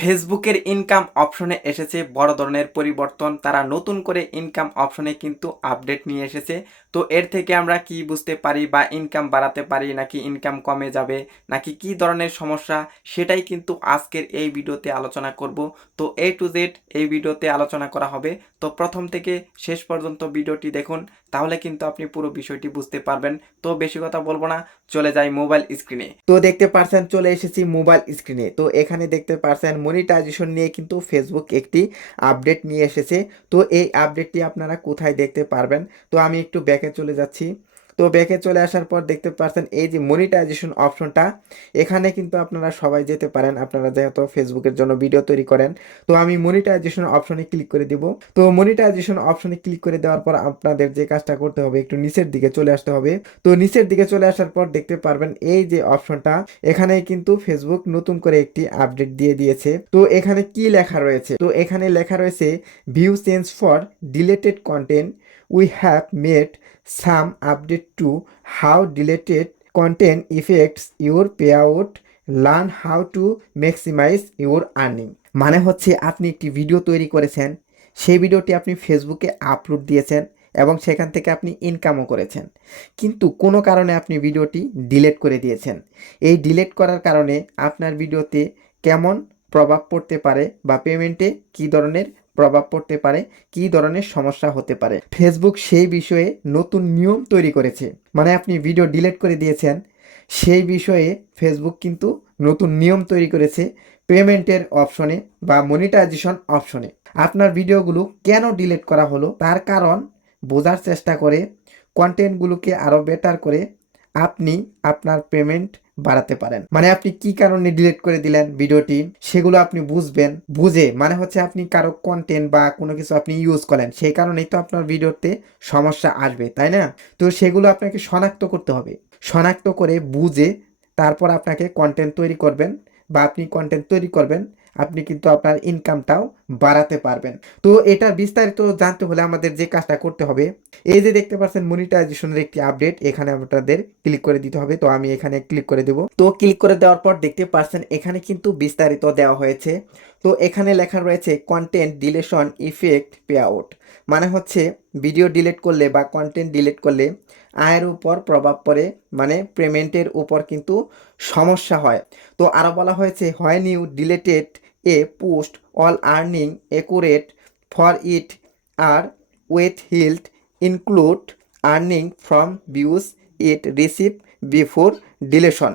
ফেসবুকের ইনকাম অপশনে এসেছে বড় ধরনের পরিবর্তন। তারা নতুন করে ইনকাম অপশনে কিন্তু আপডেট নিয়ে এসেছে। তো এর থেকে আমরা কি বুঝতে পারি বা ইনকাম বাড়াতে পারি নাকি ইনকাম কমে যাবে নাকি কি ধরনের সমস্যা, সেটাই কিন্তু আজকের এই ভিডিওতে আলোচনা করব। তো A to Z এই ভিডিওতে আলোচনা করা হবে। তো প্রথম থেকে শেষ পর্যন্ত ভিডিওটি দেখুন, তাহলে কিন্তু আপনি পুরো বিষয়টি বুঝতে পারবেন। তো বেশি কথা বলবো না, চলে যাই মোবাইল স্ক্রিনে। তো দেখতে পারছেন চলে এসেছি মোবাইল স্ক্রিনে। তো এখানে দেখতে পারছেন মনিটাইজেশন নিয়ে কিন্তু ফেসবুক একটি আপডেট নিয়ে এসেছে। তো এই আপডেটটি আপনারা কোথায় দেখতে পারবেন? তো আমি একটু ব্যাকে চলে যাচ্ছি। তো ব্যাকে চলে আসার পর দেখতে পারছেন এই যে মনিটাইজেশন অপশনটা, এখানে কিন্তু আপনারা সবাই যেতে পারেন, আপনারা যেহেতু ফেসবুকের জন্য ভিডিও তৈরি করেন। তো আমি মনিটাইজেশন অপশনে ক্লিক করে দিব। তো মনিটাইজেশন অপশনে ক্লিক করে দেওয়ার পর আপনাদের যে কাজটা করতে হবে, একটু নিচের দিকে চলে আসতে হবে। তো নিচের দিকে চলে আসার পর দেখতে পারবেন এই যে অপশনটা, এখানে কিন্তু ফেসবুক নতুন করে একটি আপডেট দিয়ে দিয়েছে। তো এখানে কি লেখা রয়েছে? তো এখানে লেখা রয়েছে view change for deleted content, we have made some update to how deleted content affects your payout, learn how to maximize your earning. মানে হচ্ছে আপনি একটি ভিডিও তৈরি করেছেন, সেই ভিডিওটি আপনি ফেসবুকে আপলোড দিয়েছেন এবং সেখান থেকে আপনি ইনকামও করেছেন, কিন্তু কোনো কারণে আপনি ভিডিওটি ডিলিট করে দিয়েছেন। এই ডিলিট করার কারণে আপনার ভিডিওতে কেমন প্রভাব পড়তে পারে বা পেমেন্টে কী ধরনের প্রভাব পড়তে পারে, কী ধরনের সমস্যা হতে পারে, ফেসবুক সেই বিষয়ে নতুন নিয়ম তৈরি করেছে। মানে আপনি ভিডিও ডিলিট করে দিয়েছেন, সেই বিষয়ে ফেসবুক কিন্তু নতুন নিয়ম তৈরি করেছে পেমেন্টের অপশনে বা মনিটাইজেশন অপশনে। আপনার ভিডিওগুলো কেন ডিলিট করা হলো তার কারণ বোঝার চেষ্টা করে কন্টেন্টগুলোকে আরও বেটার করে আপনি আপনার পেমেন্ট বাড়াতে পারেন। মানে আপনি কি কারণে ডিলিট করে দিলেন ভিডিওটি, সেগুলো আপনি বুঝবেন। বুঝে মানে হচ্ছে আপনি কারো কন্টেন্ট বা কোনো কিছু আপনি ইউজ করেন, সেই কারণেই তো আপনার ভিডিওতে সমস্যা আসবে, তাই না? তো সেগুলো আপনাকে শনাক্ত করতে হবে। শনাক্ত করে বুঝে তারপর আপনাকে কন্টেন্ট তৈরি করবেন বা আপনি কন্টেন্ট তৈরি করবেন, আপনি কিন্তু আপনার ইনকামটাও বাড়াতে পারবেন। তো এটার বিস্তারিত জানতে হলে আমাদের যে কাজটা করতে হবে, এই যে দেখতে পাচ্ছেন মনিটাইজেশনের একটি আপডেট, এখানে আপনাদের ক্লিক করে দিতে হবে। তো আমি এখানে ক্লিক করে দেব। তো ক্লিক করে দেওয়ার পর দেখতে পাচ্ছেন এখানে কিন্তু বিস্তারিত দেওয়া হয়েছে। তো এখানে লেখা রয়েছে content deletion effect pay out. মানে হচ্ছে ভিডিও ডিলিট করলে বা কন্টেন্ট ডিলিট করলে আয়ের উপর প্রভাব পড়ে, মানে পেমেন্টের উপর কিন্তু সমস্যা হয়। তো আরও বলা হয়েছে when you deleted a post all earning accrued for it are withheld include earning from views it receive before deletion.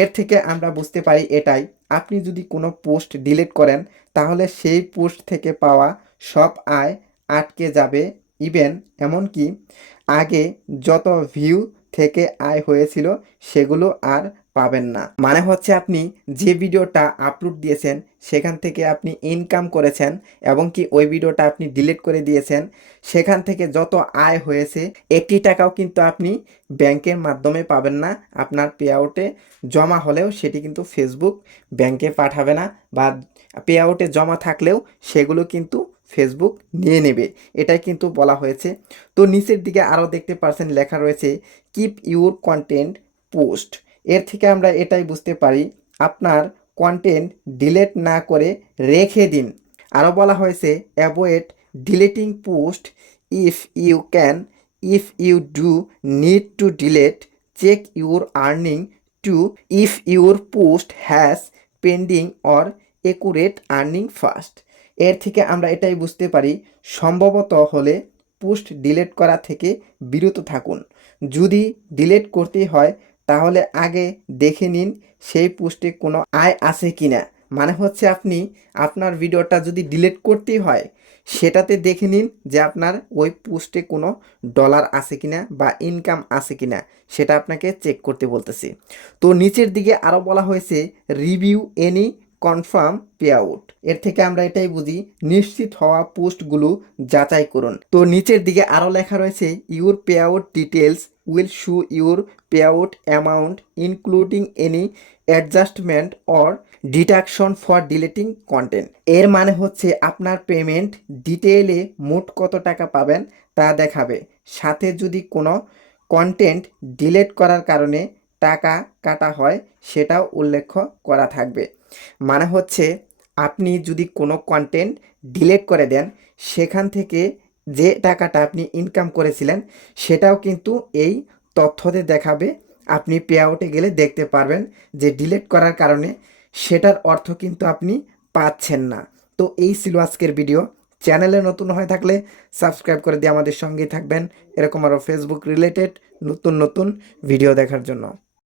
এর থেকে আমরা বুঝতে পারি এটাই, আপনি যদি কোনো পোস্ট ডিলিট করেন তাহলে সেই পোস্ট থেকে পাওয়া সব আয় আটকে যাবে, ইভেন এমনকি আগে যত ভিউ থেকে আয় হয়েছিল সেগুলো আর পাবেন না। মানে হচ্ছে আপনি যে ভিডিওটা আপলোড দিয়েছেন সেখান থেকে আপনি ইনকাম করেছেন এবং কি ওই ভিডিওটা আপনি ডিলিট করে দিয়েছেন, সেখান থেকে যত আয় হয়েছে একটি টাকাও কিন্তু আপনি ব্যাংকের মাধ্যমে পাবেন না। আপনার পে আউটে জমা হলেও সেটি কিন্তু ফেসবুক ব্যাংকে পাঠাবে না, বা পে আউটে জমা থাকলেও সেগুলো কিন্তু ফেসবুক নিয়ে নেবে, এটাই কিন্তু বলা হয়েছে। তো নিচের দিকে আরও দেখতে পাচ্ছেন লেখা রয়েছে কিপ ইউর কন্টেন্ট পোস্ট। এর থেকে আমরা এটাই বুঝতে পারি আপনার কন্টেন্ট ডিলিট না করে রেখে দিন। আরও বলা হয়েছে avoid deleting post if you can, if you do need to delete check your earning to if your post has pending or accrued earning first. এর থেকে আমরা এটাই বুঝতে পারি সম্ভবত হলে পোস্ট ডিলিট করা থেকে বিরত থাকুন। যদি ডিলিট করতেই হয় তাহলে আগে দেখে নিন সেই পোস্টে কোনো আয় আছে কি না। মানে হচ্ছে আপনি আপনার ভিডিওটা যদি ডিলিট করতেই হয় সেটাতে দেখে নিন যে আপনার ওই পোস্টে কোনো ডলার আছে কিনা বা ইনকাম আছে কিনা, সেটা আপনাকে চেক করতে বলতেছি। তো নিচের দিকে আরও বলা হয়েছে review any confirm pay out. এর থেকে আমরা এটাই বুঝি নিশ্চিত হওয়া পোস্টগুলো যাচাই করুন। তো নিচের দিকে আরও লেখা রয়েছে your pay out details will show your pay out amount including any adjustment or deduction for deleting content. এর মানে হচ্ছে আপনার পেমেন্ট ডিটেইলে মোট কত টাকা পাবেন তা দেখাবে, সাথে যদি কোনো কন্টেন্ট ডিলিট করার কারণে টাকা কাটা হয় সেটাও উল্লেখ করা থাকবে। মানে হচ্ছে আপনি যদি কোনো কন্টেন্ট ডিলিট করে দেন, সেখান থেকে যে টাকাটা আপনি ইনকাম করেছিলেন সেটাও কিন্তু এই তথ্যতে দেখাবে। আপনি পে আউটে গেলে দেখতে পারবেন যে ডিলিট করার কারণে সেটার অর্থ কিন্তু আপনি পাচ্ছেন না। তো এই ছিল আজকের ভিডিও। চ্যানেলে নতুন হয়ে থাকলে সাবস্ক্রাইব করে দিয়ে আমাদের সঙ্গেই থাকবেন এরকম আরও ফেসবুক রিলেটেড নতুন নতুন ভিডিও দেখার জন্য।